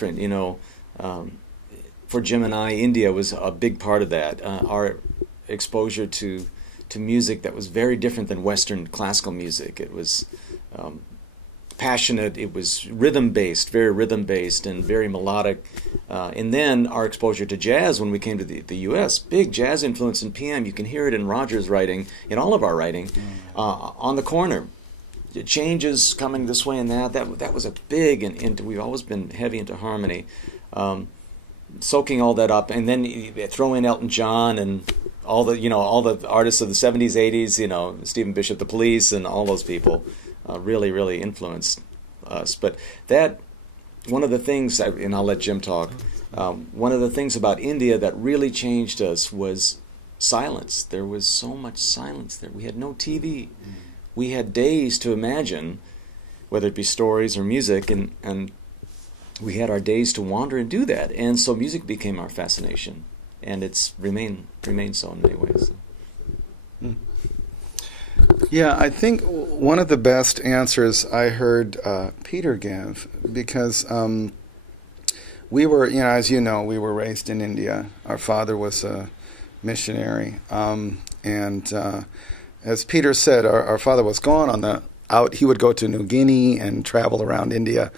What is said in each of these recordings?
You know, for Jim and I, India was a big part of that. Our exposure to music that was very different than Western classical music. It was passionate. It was rhythm-based, very rhythm-based and very melodic. And then our exposure to jazz when we came to the U.S., big jazz influence in PM. You can hear it in Roger's writing, in all of our writing, on the corner. Changes coming this way and that. That was a big, and we've always been heavy into harmony. Soaking all that up, and then you throw in Elton John and all the artists of the 70s, 80s, Stephen Bishop, the Police, and all those people really, really influenced us. But one of the things, and I'll let Jim talk, one of the things about India that really changed us was silence. There was so much silence there. We had no TV. We had days to imagine, whether it be stories or music, and we had our days to wander and do that. And so music became our fascination, and it's remained so in many ways. Yeah, I think one of the best answers I heard Peter give, because we were, as you know, we were raised in India. Our father was a missionary, and as Peter said, our father was gone he would go to New Guinea and travel around India.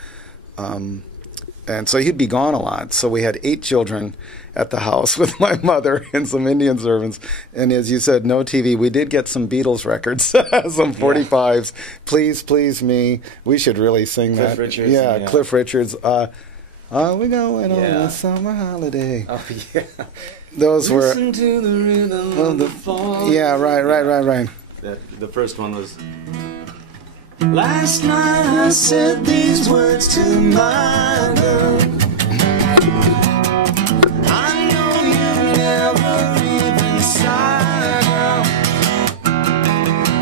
And so he'd be gone a lot. So we had 8 children at the house with my mother and some Indian servants. And as you said, no TV. We did get some Beatles records, some 45s. Please, Please Me. We should really sing Cliff that. Richards. Yeah, Cliff Richards. Are we going on a summer holiday? Oh, yeah. Those Listen were... to the rhythm of the fall. Yeah, right. The first one was... Last night I said these words to my girl. I know you never even sighed, girl.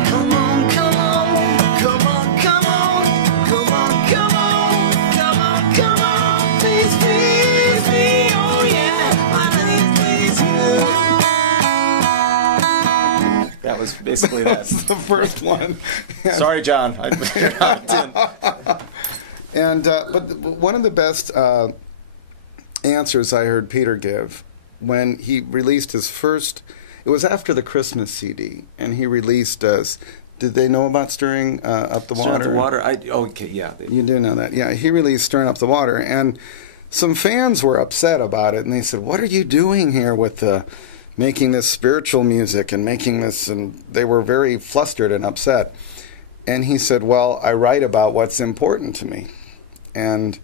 Come on, come on, come on, come on, come on, come on, come on, come on. Please, please me, oh yeah, please, please you. That was basically that. That's the first one. Sorry, John. And but one of the best answers I heard Peter give when he released his first, it was after the Christmas CD, and he released did they know about Stirring Up the Water? Stirring Up the Water? Okay, yeah. You do know that. Yeah, he released Stirring Up the Water, and some fans were upset about it, and they said, what are you doing here with making this spiritual music and making this, and they were very flustered and upset. And he said, well, I write about what's important to me. And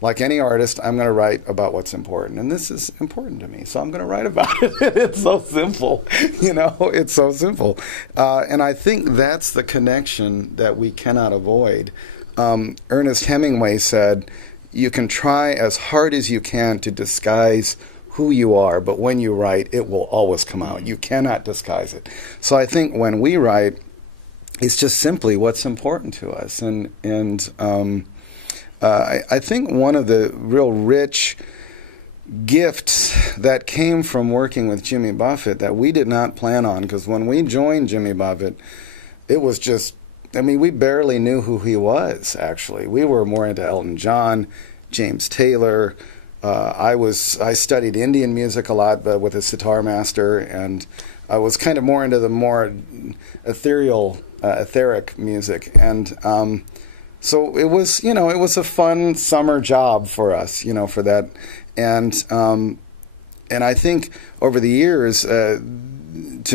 like any artist, I'm going to write about what's important. And this is important to me, so I'm going to write about it. It's so simple. It's so simple. And I think that's the connection that we cannot avoid. Ernest Hemingway said, you can try as hard as you can to disguise who you are, but when you write, it will always come out. You cannot disguise it. So I think when we write, it's just simply what's important to us. And I think one of the real rich gifts that came from working with Jimmy Buffett that we did not plan on, because when we joined Jimmy Buffett, it was just, we barely knew who he was, actually. We were more into Elton John, James Taylor. I studied Indian music a lot, but with a sitar master, and I was kind of more into the more etheric music, and so it was, it was a fun summer job for us, for that, and I think over the years, to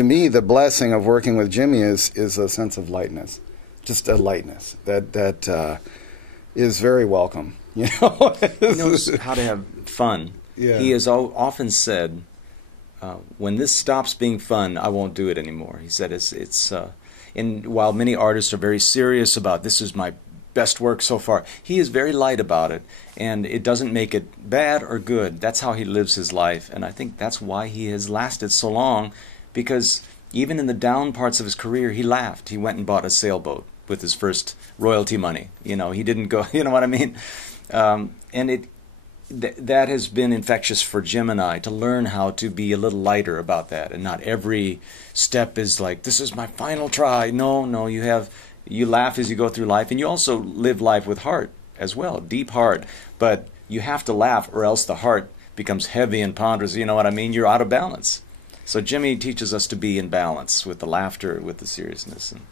me, the blessing of working with Jimmy is a sense of lightness, just a lightness that is very welcome. He knows how to have fun. Yeah. He has often said, when this stops being fun, I won't do it anymore. He said and while many artists are very serious about this is my best work so far, he is very light about it, and it doesn't make it bad or good. That's how he lives his life, and I think that's why he has lasted so long, because even in the down parts of his career, he laughed. He went and bought a sailboat with his first royalty money. He didn't go, you know what I mean? And that has been infectious for Jim and I, to learn how to be a little lighter about that, and not every step is like, this is my final try. No, you laugh as you go through life, and you also live life with heart as well, deep heart, but you have to laugh or else the heart becomes heavy and ponderous. You know what I mean? You're out of balance. So Jimmy teaches us to be in balance with the laughter, with the seriousness. And